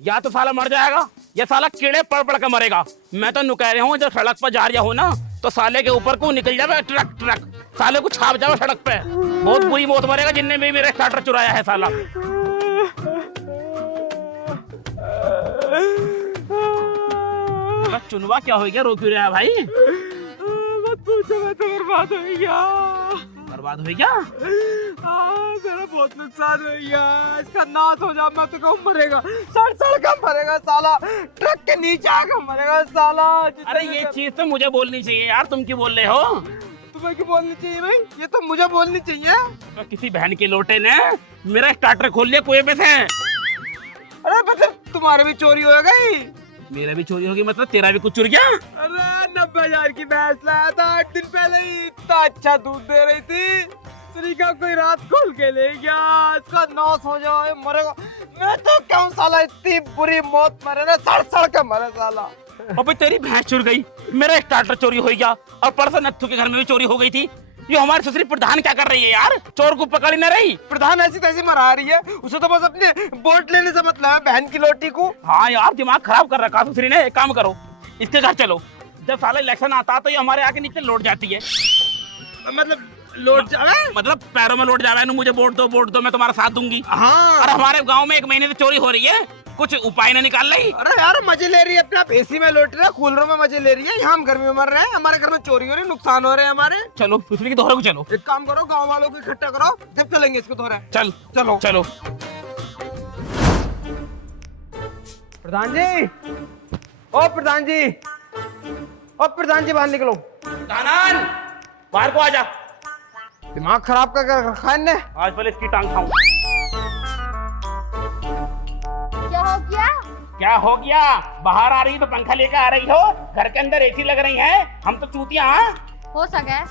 या तो साला मर जाएगा या साला कीड़े पड़ पड़ के मरेगा। मैं तो कह रहा हूँ जब सड़क पर जा रहा हो ना तो साले के ऊपर को निकल जावे ट्रक ट्रक, साले को छाप जावे सड़क पे। बहुत बुरी मौत मरेगा जिनने भी मेरा स्टार्टर चुराया है साला। चुनवा क्या हो गया, रो क्यों रहा है भाई? मत पूछो, मैं तो बर्बाद हो गया। बर्बाद हो गया? मेरा बहुत नुकसान हो गया, इसका नाश हो जा। मैं तो कहूँ मरेगा, सड़ सड़ का मरेगा साला, ट्रक के नीचे आकर मरेगा साला। अरे ये चीज तो मुझे बोलनी चाहिए यार, तुम क्यों बोल रहे हो? तुम्हें क्यों बोलनी चाहिए भाई? ये तो मुझे बोलनी चाहिए। तो किसी बहन के लोटे ने मेरा स्टार्टर खोल लिया कुएं पे से। अरे मतलब तुम्हारे भी चोरी हो गई? मेरा भी चोरी होगी मतलब तेरा भी कुछ चुर गया? अरे 90,000 की भैंस लाया था 8 दिन पहले ही, इतना अच्छा दूध दे रही थी। श्रीका कोई रात खोल के ले गया, इसका नाश हो जाए मरेगा। मैं तो क्यों साला इतनी बुरी मौत मरे ना, सड़ सड़ के मरे साला। अबे तेरी भैंस चुर गई, मेरा स्टार्टर चोरी हो गया और परसों नत्थू के घर में भी चोरी हो गई थी। ये हमारी ससुरी प्रधान क्या कर रही है यार? चोर को पकड़ ही न रही। प्रधान ऐसी तैसी मरा रही है, उसे तो बस अपने वोट लेने से मतलब है, बहन की लोटी को। हाँ यार दिमाग खराब कर रखा ससुरी ने। एक काम करो, इसके घर चलो, जब साला इलेक्शन आता तो ये हमारे आके नीचे लौट जाती है। मतलब लौट जावे, मतलब पैरों में लौट जावे, मुझे वोट दो मैं तुम्हारा साथ दूंगी। हाँ। और हमारे गाँव में 1 महीने से चोरी हो रही है, कुछ उपाय न निकाल रही। अरे यार मजे ले रही है, अपना एसी में लौट रहा है, कूलरों में मजे ले रही है, यहाँ हम गर्मी में मर रहे हैं, हमारे घर में चोरी हो रही है, नुकसान हो रहे हैं हमारे। चलो दूसरे के दोहरे को चलो। एक काम करो, गांव वालों को इकट्ठा करो, जब चलेंगे इसको दोहरा। चल चलो चलो। प्रधान जी, ओ प्रधान जी, ओ प्रधान जी बाहर निकलो। दानन बाहर को आजा। दिमाग खराब कर रखा है इनने। आज पहले इसकी टांग खाऊं। क्या हो गया? क्या हो गया? बाहर आ रही तो पंखा लेकर आ रही हो, घर के अंदर एसी लग रही है, हम तो चूतिया। हो सके।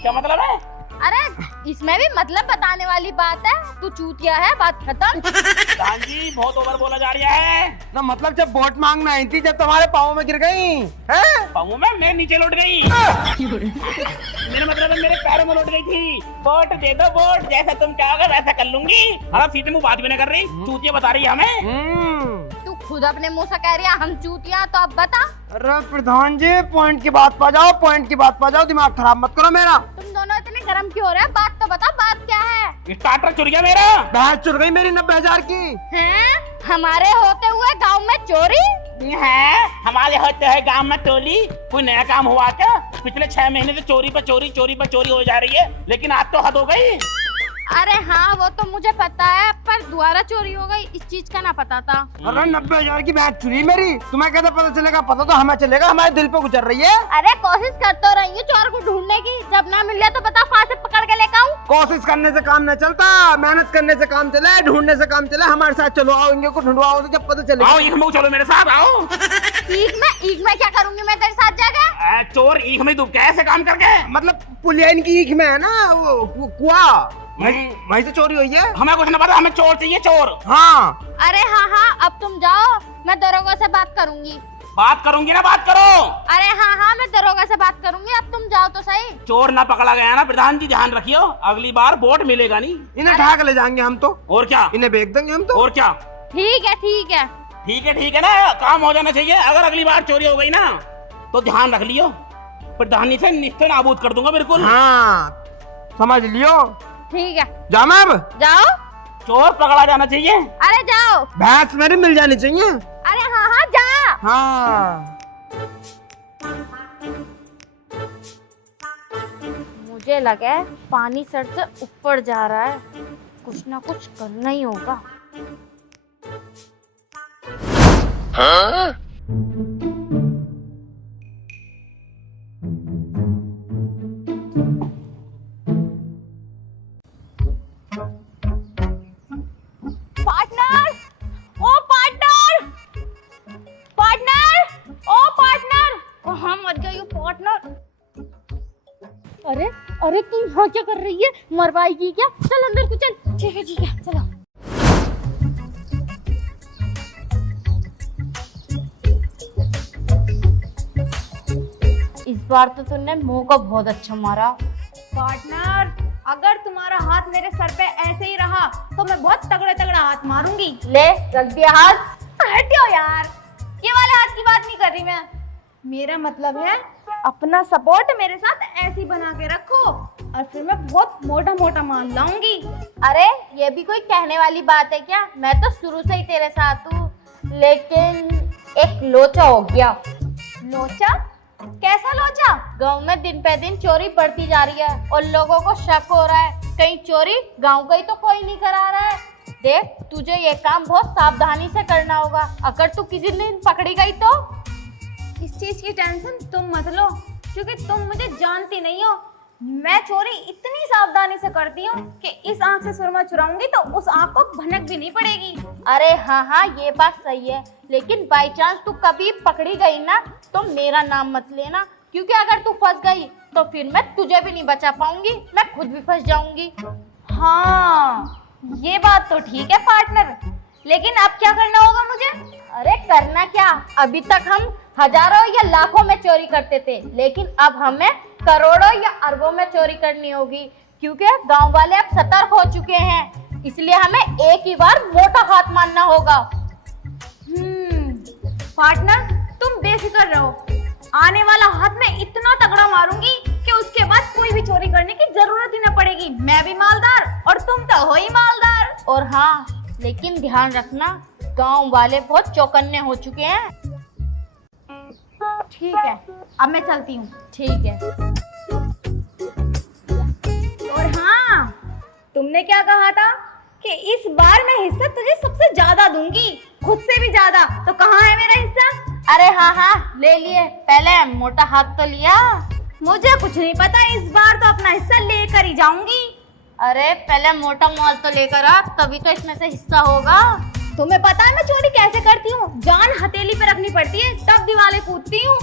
क्या मतलब है? अरे इसमें भी मतलब बताने वाली बात है, तू चूतिया है, बात खत्म। दान जी बहुत ओवर बोला जा रहा है ना। मतलब जब वोट मांगना आई थी, जब तुम्हारे पाँव में गिर गई हैं? पाँव में मैं नीचे लौट गई। मेरा मतलब है मेरे पैरों में लौट गई थी। वोट दे दो वोट, जैसा तुम चाहोगे वैसा कर लूंगी। और सीधे मुंह बात भी नहीं कर रही, चूतिया बता रही है हमें। तू खुद अपने मुंह से कह रही है हम चूतिया, तो अब बता। अरे प्रधान जी पॉइंट की बात पा जाओ, पॉइंट की बात पा जाओ, दिमाग खराब मत करो मेरा। तुम दोनों इतने गर्म क्यों हो रहे हैं? बात तो बता, बात क्या है? स्टार्टर चुर गया मेरा। भैंस चुर गई मेरी 90,000 की। हैं? हमारे होते हुए गांव में चोरी है? हमारे होते है गांव में टोली? कोई नया काम हुआ क्या? पिछले 6 महीने से चोरी पर चोरी हो जा रही है, लेकिन आज तो हद हो गई। अरे हाँ वो तो मुझे पता है, पर दोबारा चोरी हो गई इस चीज का ना पता था। अरे 90,000 की भैंस चुरी मेरी, तुम्हें कैसे पता चलेगा? पता तो हमें चलेगा, हमारे दिल पे गुजर रही है। अरे कोशिश कर तो रही हूँ चोर को ढूंढने की, जब ना मिल जाए तो बता, फांसी पकड़ के लेकर आऊं। कोशिश करने से काम नहीं चलता, मेहनत करने से काम चले, ढूंढने से काम चले। हमारे साथ चलो, आओ इनको को ढूंढवाओ तो जब पता चलेगा। आओ ईख में चलो मेरे साथ आओ। ईख में क्या करूंगी मैं तेरे साथ जाकर? चोर ईख में तू कैसे काम करके? मतलब पुलिया इनकी ईख में है ना, वो कुआ वहीं से चोरी हुई है। हमें कुछ ना पता, हमें चोर चाहिए चोर। हाँ। अरे हाँ अब तुम जाओ, मैं दरोगा से बात करूंगी। बात करूंगी ना, बात करो। अरे हाँ मैं दरोगा से बात करूंगी, अब तुम जाओ तो सही। चोर ना पकड़ा गया ना प्रधान जी, ध्यान रखियो, अगली बार वोट मिलेगा नहीं। इन्हें ढाक ले जाएंगे हम तो। और क्या? इन्हें बेच देंगे हम तो। और क्या? ठीक है ठीक है ना, काम हो जाना चाहिए। अगर अगली बार चोरी हो गई ना तो ध्यान रख लियो, प्रधान जी से निश्चय नाबूद कर दूंगा बिल्कुल। हाँ समझ लियो। ठीक है जा मैम, जाओ। चोर पकड़ा जाना चाहिए। अरे जाओ। भैंस मेरी मिल जानी चाहिए। अरे हाँ जा। हाँ। मुझे लगा पानी सर से ऊपर जा रहा है, कुछ ना कुछ करना ही होगा। हाँ? अरे तू यहाँ क्या कर रही है? मरवाएगी क्या? चल अंदर को चल। ठीक है चलो। इस बार तो तूने मुंह को बहुत अच्छा मारा। पार्टनर अगर तुम्हारा हाथ मेरे सर पे ऐसे ही रहा तो मैं बहुत तगड़े तगड़ा हाथ मारूंगी। ले रख दिया हाथ। हटियो यार, ये वाले हाथ की बात नहीं कर रही मैं। मेरा मतलब है अपना सपोर्ट मेरे साथ ऐसे ही बना के रखो और फिर मैं बहुत मोटा मोटा माल लाऊंगी। अरे ये भी कोई कहने वाली बात है क्या? मैं तो शुरू से ही तेरे साथ हूँ, लेकिन एक लोचा हो गया। लोचा? कैसा लोचा? गांव में दिन पे दिन चोरी बढ़ती जा रही है और लोगों को शक हो रहा है कहीं चोरी गांव का ही तो कोई नहीं करा रहा है। देख, तुझे ये काम बहुत सावधानी से करना होगा, अगर तू किसी दिन पकड़ी गई तो। इस चीज की टेंशन तुम मत लो, क्योंकि तुम मुझे जानती नहीं हो। मैं चोरी इतनी सावधानी से करती हूँ कि इस आंख से सुरमा चुराऊंगी तो उस आंख को भनक भी नहीं पड़ेगी। अरे हाँ हाँ, ये बात सही है, लेकिन बाई चांस तू कभी पकड़ी गई ना तो मेरा नाम मत लेना, क्योंकि अगर तू फंस गई तो फिर मैं तुझे भी नहीं बचा पाऊंगी, मैं खुद भी फंस जाऊंगी। हाँ, ये बात तो ठीक है पार्टनर, लेकिन अब क्या करना होगा मुझे? अरे करना क्या, अभी तक हम हजारों या लाखों में चोरी करते थे, लेकिन अब हमें करोड़ों या अरबों में चोरी करनी होगी, क्योंकि गांव वाले अब सतर्क हो चुके हैं, इसलिए हमें एक ही बार मोटा हाथ मारना होगा। पार्टनर तुम बेफिक्र रहो, आने वाला हाथ में इतना तगड़ा मारूंगी कि उसके बाद कोई भी चोरी करने की जरूरत ही न पड़ेगी। मैं भी मालदार और तुम तो हो ही मालदार। और हाँ, लेकिन ध्यान रखना, गांव वाले बहुत चौकन्ने हो चुके हैं। ठीक है, अब मैं चलती हूँ। ठीक है। और हाँ, तुमने क्या कहा था कि इस बार मैं हिस्सा तुझे सबसे ज्यादा दूंगी, खुद से भी ज्यादा। तो कहाँ है मेरा हिस्सा? अरे हाँ हाँ, ले लिए, पहले मोटा हाथ तो लिया। मुझे कुछ नहीं पता, इस बार तो अपना हिस्सा लेकर ही जाऊंगी। अरे पहले मोटा माल तो लेकर आ, तभी तो इसमें से हिस्सा होगा। तुम्हें पता है मैं चोरी कैसे करती हूँ? जान हथेली पे रखनी पड़ती है, तब दीवारें कूदती हूँ।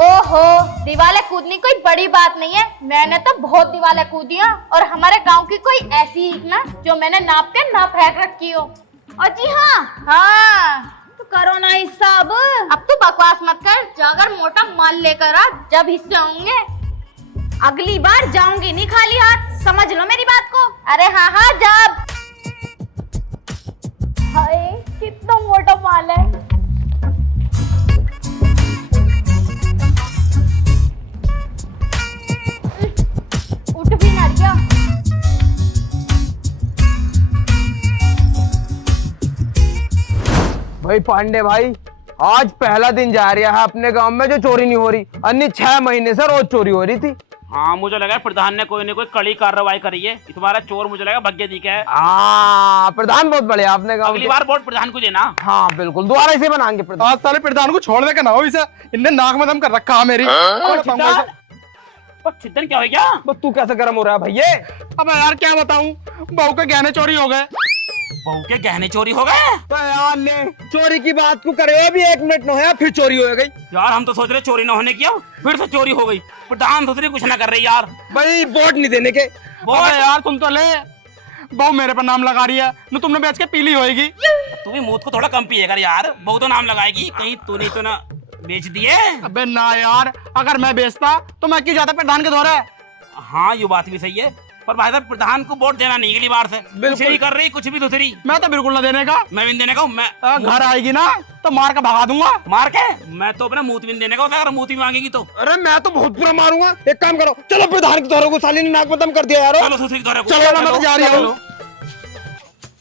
ओहो, दीवारें कूदनी कोई बड़ी बात नहीं है, मैंने तो बहुत दीवारें कूदियां, और हमारे गांव की कोई ऐसी ही ना जो मैंने नाप के ना फेंक रखी हो। और जी हाँ, हाँ तो करो ना हिस्सा अब तू बकवास मत कर, जाकर मोटा माल लेकर आ, जब हिस्से होंगे। अगली बार जाऊंगी नहीं खाली हाथ, समझ लो मेरी बात को। अरे हाँ हाँ, जब। हाय, कितना मोटा माल है। उठ भी ना गया। भाई पांडे भाई, आज पहला दिन जा रहा है अपने गांव में जो चोरी नहीं हो रही, अन्य 6 महीने से रोज चोरी हो रही थी। हाँ, मुझे लगा प्रधान ने कोई न कोई कड़ी कार्रवाई करी है, तुम्हारा चोर मुझे लगा भाग्य दी है। प्रधान बहुत बड़े आपने गांव अगली बार वोट प्रधान को देना। हाँ बिल्कुल, दोबारा इसे बनाएंगे प्रधान। आज साले प्रधान को छोड़ने का ना हो, इसे इनने नाक में दम कर रखा है मेरी। छिदन क्या हो गया? बस तू कैसे गर्म हो रहा है भैया? अब यार क्या बताऊं, बहू के गहने चोरी हो गए। बहू के गहने चोरी हो गए? तो यार ने चोरी की बात को करे अभी 1 मिनट न होया फिर चोरी हो गई। यार हम तो सोच रहे चोरी ना होने की, फिर से चोरी हो गई। प्रधान दूसरी कुछ ना कर रही यार। भाई वोट नहीं देने के। अबे यार तुम तो ले, बहू मेरे पर नाम लगा रही है, न तुमने बेच के पीली होएगी। तू भी मुंह को थोड़ा कम पिए कर यार, बहू तो नाम लगाएगी, कहीं तू नहीं तो ना बेच दिए। अबे ना यार, अगर मैं बेचता तो मैं क्यों जाता प्रधान के द्वारा। हाँ, ये बात भी सही है, पर भाई साहब प्रधान को वोट देना नहीं अगली बार से। कुछ नहीं कर रही, कुछ भी दूसरी। मैं तो बिल्कुल ना देने का। मैं भी देने का हूँ। मैं घर आएगी ना तो मार के भगा दूंगा। मार के? मैं तो अपना मूत भी देने का होता है, अगर मूत भी मांगेगी तो। अरे मैं तो बहुत बुरा मारूंगा। एक काम करो, चलो प्रधान के द्वारा को साली ने नाक में दम कर दिया यार। चलो दूसरी की तरह चलो ना, मैं तो जा रही हूँ।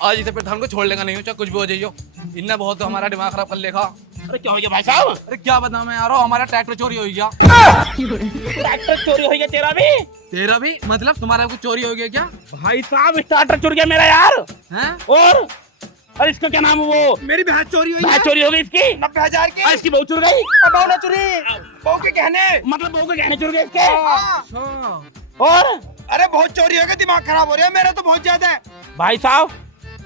आज इसे प्रधान को छोड़ लेगा नहीं हो, चाहे कुछ भी हो जाइयो। इनने बहुत हमारा दिमाग खराब कर लेगा। अरे क्या हो गया भाई साहब? अरे क्या बताऊं मैं यार, हमारा ट्रैक्टर चोरी हो गया। ट्रैक्टर चोरी हो गया तेरा भी? तेरा भी मतलब तुम्हारा कुछ चोरी हो गया क्या? भाई साहब ट्रैक्टर चोरी गया मेरा यार। हैं? और अरे इसका क्या नाम है वो? मेरी भैंस चोरी हुई है। भैंस चोरी हो गई इसकी 90,000 की। इसकी बहू चुर गई। बहू ना चोरी, बहू के गहने। मतलब बहू के गहने चुर गए इसके। हाँ। और अरे बहुत चोरी हो गई, दिमाग खराब हो रहा है मेरा तो बहुत ज्यादा है। भाई साहब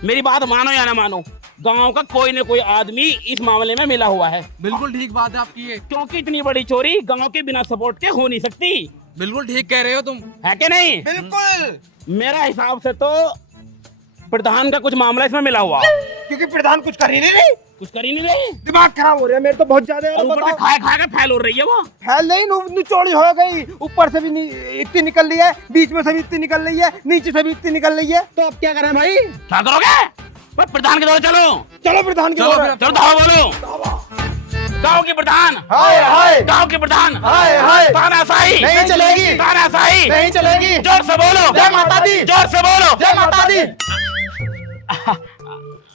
मेरी बात मानो या ना मानो, गांव का कोई न कोई आदमी इस मामले में मिला हुआ है। बिल्कुल ठीक बात है आपकी ये। क्योंकि इतनी बड़ी चोरी गांव के बिना सपोर्ट के हो नहीं सकती। बिल्कुल ठीक कह रहे हो तुम। है कि नहीं? बिल्कुल। मेरा हिसाब से तो प्रधान का कुछ मामला इसमें मिला हुआ, क्योंकि प्रधान कुछ कर ही नहीं रही, कुछ कर ही नहीं रही। दिमाग खराब हो रहा है मेरे तो बहुत ज्यादा। और ऊपर से खाए खाए के फैल हो रही है वो। फैल नहीं, निचोड़ी हो गई, ऊपर से भी इतनी निकल रही है, बीच में से भी इतनी निकल रही है, नीचे से भी इतनी निकल रही है। तो अब क्या करें भाई? क्या करोगे? बस प्रधान के दौर चलो। चलो प्रधान की चलो ओर। चलो दावा बोलो। गाँव की प्रधान, हाय हाय गाँव की प्रधान, हाय हाय। तानाशाही नहीं चलेगी, तानाशाही नहीं चलेगी। जोर से बोलो। जय माता दी, जोर से बोलो। जय माता दी।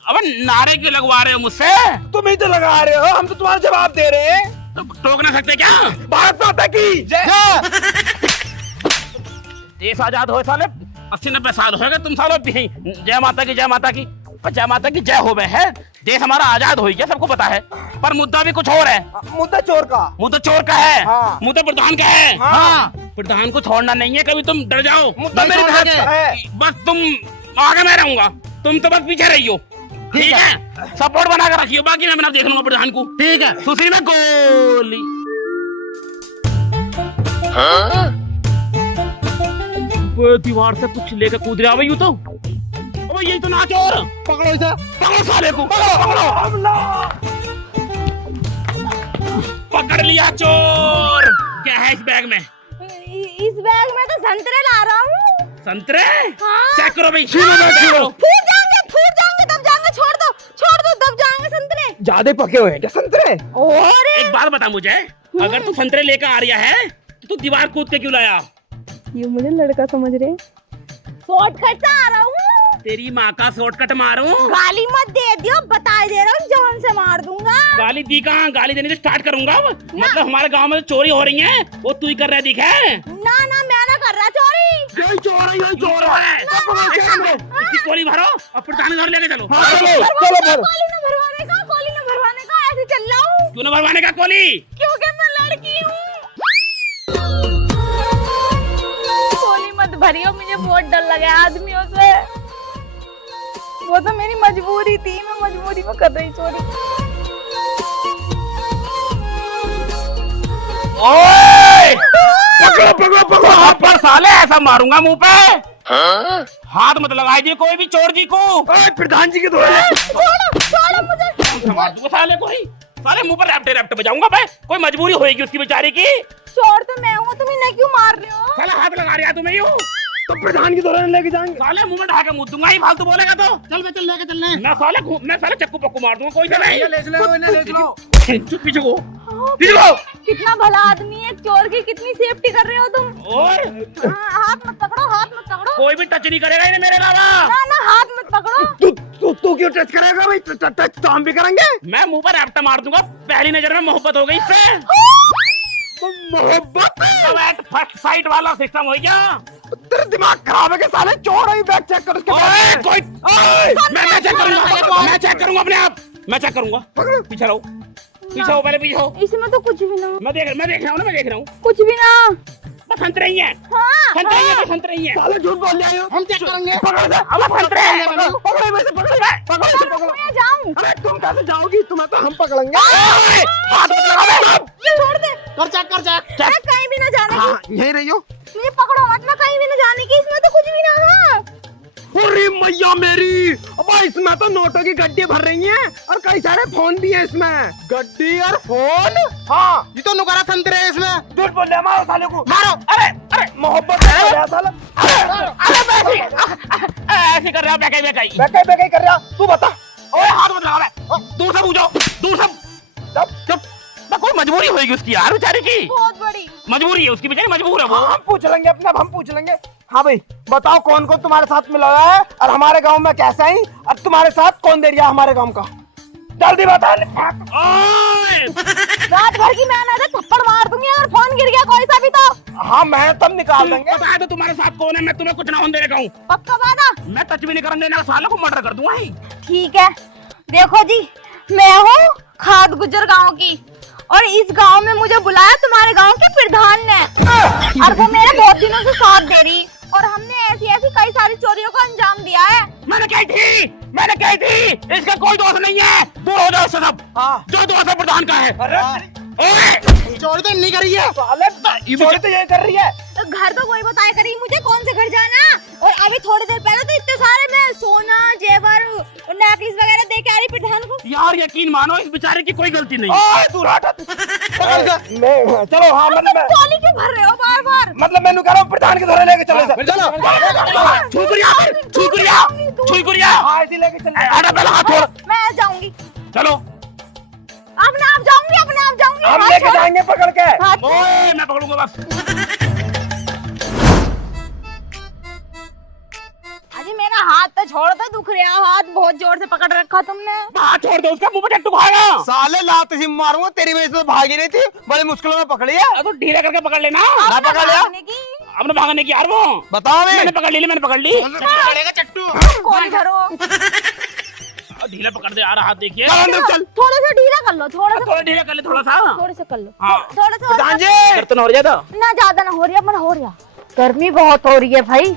अब नारे क्यों लगवा रहे हो मुझसे? तुम ही तो लगा रहे हो, हम तो तुम्हारा जवाब दे रहे हैं। तो टोक ना सकते क्या? भारत माता की जय। देश आजाद हो साले 80-90 साल हो गए, तुम सालों भी जय माता की, जय माता की, और जय माता की जय हो गए है। देश हमारा आजाद हो गया, सबको पता है, पर मुद्दा भी कुछ और है। मुद्दा चोर का। मुद्दा चोर का है। हाँ। मुद्दा प्रधान का है। हाँ। प्रधान को छोड़ना नहीं है, कभी तुम डर जाओ। मुद्दा मेरे हाथ का है। बस तुम आगे मैं रहूंगा, तुम तो बस पीछे रहियो, ठीक है? सपोर्ट बना कर रखियो, बाकी मैं अपना देख लूंगा प्रधान को, ठीक है? सुशील में गोली। दीवार से कुछ लेकर कूद रहा भाई, तो अबे यही तो ना चोर। पकड़ो इसे, पकड़ो साले को, पकड़ लिया चोर। क्या है इस बैग में? इस बैग में तो संतरे ला रहा हूँ। संतरे? हाँ। चेक करो भाई। फूट जाएंगे दब जाएंगे, छोड़ दो दब जाएंगे संतरे। ज्यादा पके हुए हैं क्या संतरे? और एक बात बता मुझे, अगर तू संतरे लेकर आ रहा है तो तू दीवार कूद के क्यों लाया? ये मुझे लड़का समझ रहे। शॉर्टकट से आ रहा हूँ। तेरी माँ का शॉर्टकट मारूं? गाली मत दे दियो, बता दे रहा हूँ, जान से मार दूंगा। गाली दी कहाँ? गाली देने से स्टार्ट करूंगा अब। मतलब हमारे गांव में चोरी हो रही है, वो तू ही कर रहा दिखे? ना मैं ना कर रहा चोरी। यही चोर है, यही चोर है। इसकी गोली भरो और प्रधान घर लेके चलो। कॉली न भरवाने का ऐसे चल रहा हूँ। क्यों न भरवाने का गोली? क्योंकि मैं लड़की हूँ। गोली मत भरियो, मुझे बहुत डर लगा आदमियों से। वो तो मेरी मजबूरी थी, मैं मजबूरी में कर रही चोरी। ओए! पकड़ो हाथ पर साले, ऐसा मारूंगा मुंह पे। हाथ मत लगाइए कोई भी चोर जी को। प्रधान जी के द्वारा छोड़ो मुझे। साले को ही, साले मुंह पर रैप्टे बजाऊंगा मैं। कोई मजबूरी होगी उसकी बेचारी की। चोर तो मैं हूँ, तुम इन्हें क्यों मार रहे हो? साला हाथ लगा रहा तुम्हें यूं। तो प्रधान की दौरान लेके जाएंगे। साले मुंह में ढा के मुंह दूंगा ही, फालतू बोलेगा तो। चल बे, चल लेके चलना है। मैं साले चक्कू पक्कू मार दूंगा, कोई से नहीं। ले लो। चुप पीछे को, पीछे को। कितना भला आदमी है, चोर की कितनी सेफ्टी कर रहे हो तुम। और हाथ मत पकड़ो। कोई भी टच नहीं करेगा इन्हें मेरे अलावा। ना हाथ मत पकड़ो। तू क्यों टच करेगा भाई? टच तो हम भी करेंगे। मैं मुंह पर रैप्टा मार दूंगा, पहली नजर में मोहब्बत हो गई इससे। मोहब्बत फर्स्ट साइट वाला सिस्टम हो गया। तेरा दिमाग खराब है क्या साले? चोर है, बैग चेक कर उसके बाद। कोई मैं चेक करूंगा अपने आप। मैं चेक करूंगा। पीछे रहो, पीछे हो, पहले पीछे हो। इसमें तो कुछ भी ना। मैं देख रहा हूँ। कुछ भी ना। बस संतरे ही है। संतरे ही है। साले झूठ बोल रहे हो। हम चेक करेंगे। अब संतरे हैं। पकड़ो। मैं जाऊँ। अरे तुम कैसे जाओगी? तुम्हें तो हम पकड़ेंगे। हाथ मत लगाओ बे। छोड़ दे। कर चेक। मैं कहीं भी ना जाने हाँ, यही रही हो। की। मुझे पकड़ो मत, मैं कहीं भी ना जाने की। इसमें तो कुछ भी ना है। अरे मैया मेरी, अब इसमें तो नोटों की गड्डी भर रही हैं और कई सारे फोन भी हैं इसमें। गड्डी और फोन? हाँ। ये तो नुकारा संतरे है इसमें। झूठ बोल रहे, मारो साले को। मारो। अरे मोहब्बत है साला। ऐसे कर रहा हूँ, बेकाई बेकाई कर रहा। तू बता। ओए हाथ मत लगा बे। दूर से पूछो, दूर से। चुप। कोई मजबूरी होगी उसकी यार, बेचारी की बहुत बड़ी मजबूरी है उसकी, बेचारी मजबूर है वो। हम पूछ लेंगे अपने, अब हम पूछ लेंगे। हाँ भाई बताओ, कौन कौन तुम्हारे साथ मिला हुआ है और हमारे गांव में कैसा है और तुम्हारे साथ कौन दे रहा है हमारे गांव का? जल्दी बता। रात भर की मेहनत है, थप्पड़ मार दूंगी अगर फोन गिर गया कोई सा भी तो। हाँ मैं तब निकाल देंगे। बता दो तुम्हारे साथ कौन है, मैं तुम्हें कुछ ना होने देगा हूँ। पक्का वादा? मैं टच भी नहीं करने देना, सालों को मर्डर कर दूंगा ही। ठीक है, देखो जी, मैं हूँ खाद गुजर गांव की और इस गांव में मुझे बुलाया तुम्हारे गांव के प्रधान ने और वो मेरे बहुत दिनों से साथ दे रही और हमने ऐसी कई सारी चोरियों को अंजाम दिया है। मैंने कही थी इसका कोई दोष नहीं है, दूर हो जाओ उससे सब। जो दोष है प्रधान का है। ओए चोरी तो नहीं करी है। चोरी तो ये कर रही है। तो घर तो वही बताया करी मुझे कौन से घर जाना। और अभी थोड़ी देर पहले तो इतने सारे मैं सोना जेवर और नेकलेस वगैरह दे के आ रही प्रधान को। यार यकीन मानो इस बेचारे की कोई गलती नहीं। ओए तू हट चलो हाँ मतलब टोली क्यों भर रहे हो बार बार? मतलब मैंने कह रहा हूँ प्रधान के घर लेके चलो इसे। चलो छुई हाँ इसी लेके चल। अरे पहले हाथ छोड़। मैं जाऊंगी, चलो अपने आप जाऊंगी, अपने आप जाऊंगी। हम हाथ लेके छोड़। जाएंगे पकड़ के। हाथ छोड़। ओए मैं पकड़ूंगा बस। अजी मेरा हाथ तो छोड़ दो, दुख रहा है हाथ, बहुत जोर से पकड़ रखा तुमने। हाथ छोड़ दो उसका, मुंह पे टट्टू खाएगा। साले लात से मारूंगा, तेरी वजह से तो भागी नहीं थी, बड़ी मुश्किलों में पकड़ी है। तो ढीला करके पकड़ लेना। ना पकड़ लिया भागने की। हमने भागने की यार वो बताओ मैंने पकड़ ली, मैंने पकड़ ली। पकड़ेगा चट्टू। कौन धरो? ढीला पकड़ दे यार, हाथ देखिए। चल थोड़ा सा ढीला कर लो, थोड़ा सा, थोड़ा ढीला कर ले, थोड़ा सा। थोड़ा सा कर लो। हाँ। थोड़ा सा प्रधान जी दर्द हो रहा था ना, ज्यादा ना हो रही है, मन हो रहा। गर्मी बहुत हो रही है भाई।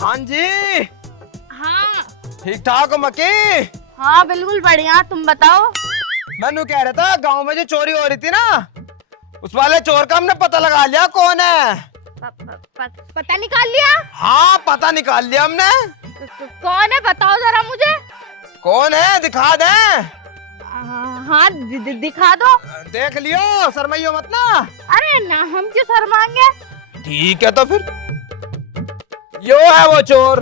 हाँ जी हाँ ठीक ठाक हो मकी? हाँ बिल्कुल बढ़िया, तुम बताओ। मैंने कह रहा था गांव में जो चोरी हो रही थी ना, उस वाले चोर का हमने पता लगा लिया कौन है। पता निकाल लिया? हाँ पता निकाल लिया हमने। कौन है बताओ जरा मुझे। कौन है दिखा दे। हाँ दिखा दो। देख लियो, शर्माइयो मत ना। अरे ना, हम क्यों शर्माएंगे। ठीक है तो फिर यो है वो चोर।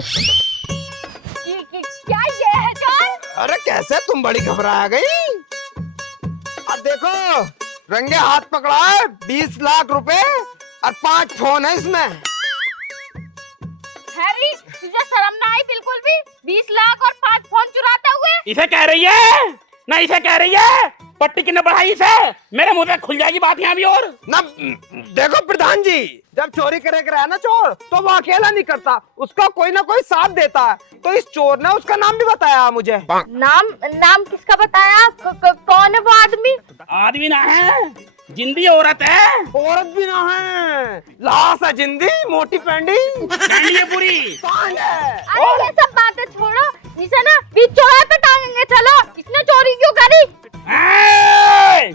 क्या ये है चोर? अरे कैसे तुम बड़ी घबरा गई। अब देखो रंगे हाथ पकड़ा है, 20 लाख रुपए और 5 फोन है इसमें। हैरी तुझे शर्म ना आई बिल्कुल भी? 20 लाख और 5 फोन चुराते हुए। इसे कह रही है ना, इसे कह रही है पट्टी कितने बढ़ाई इसे, मेरे मुंह पे खुल जाएगी बात यहाँ भी। और ना देखो प्रधान जी, जब चोरी करे है ना चोर, तो वो अकेला नहीं करता, उसका कोई ना कोई साथ देता है। तो इस चोर ने उसका नाम भी बताया मुझे। नाम किसका बताया? कौन है वो आदमी? आदमी ना है, जिंदी औरत है। औरत भी ना है, लाश है जिंदी, मोटी पेंडी है पूरी। कौन है? अरे ये सब बातें छोड़ो, इसे ना बीच चौराहे पे टांगेंगे। चलो, इसने चोरी क्यों करी? ए!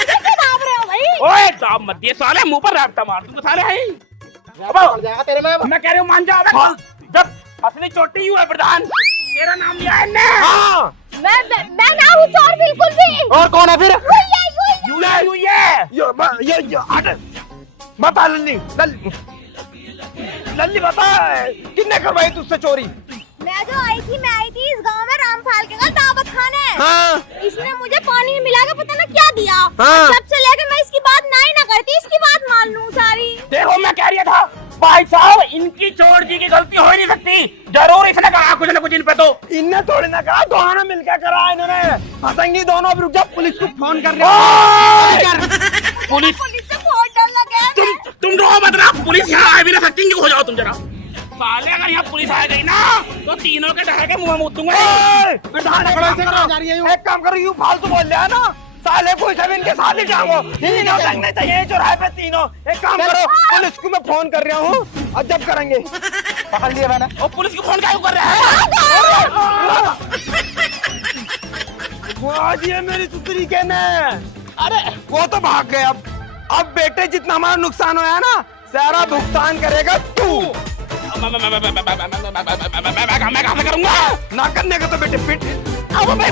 कैसे दाब रहे हो भाई? ओए दाब मत दिए साले, मुंह पर रैपटा मार दूंगा साले। है तेरे में मैं कह रही हूँ मान जाओ। हाँ। जब असली चोटी हुआ प्रधान, तेरा नाम लिया है ने। हाँ। मैं ना हूँ चोर बिल्कुल भी। और कौन है फिर? ये हट बता लल्ली, लल्ली बता किसने करवाई तुझसे चोरी? मैं जो आई थी इस गांव में रामफाल के घर दावत खाने। हाँ। इसने मुझे पानी में मिला के पता ना क्या दिया। हाँ। जब से लेके मैं इसकी बात ना करती, इसकी बात मान लूं सारी। देखो मैं कह रहा था भाई साहब, इनकी चोर जी की गलती हो ही नहीं सकती। जरूर इसने कहा कुछ ना कुछ इन पे। तो इनने थोड़ी ना कहा, दोनों मिलकर करा इन्होंने। फंसेंगी दोनों। अब रुक जा, पुलिस को फोन कर रहे। पुलिस पुलिस से बहुत डर लगा है। तुम रो मत ना, पुलिस यहाँ आ भी ना सकती। हो जाओ तुम जरा। साले अगर यहाँ पुलिस आ गई ना, तो तीनों के डर के मुंह में दूंगा। एक काम करो, यूं फालतू बोल रहा है ना, साले को सब इनके साथ ही जाओ। तीनों लगने चाहिए चौराहे पे तीनों। एक काम करो, पुलिस को मैं फोन कर रहा हूँ और जब करेंगे। पकड़ लिया मैंने। और पुलिस को फोन क्यों कर रहा है? आज ये मेरी सुतरी के ने। अरे वो तो भाग गए। अब बेटे जितना हमारा नुकसान हुआ है ना, सारा भुगतान करेगा तू। मैं कहाँ से करूँगा? ना करने का तो बेटे पिट। अब मैं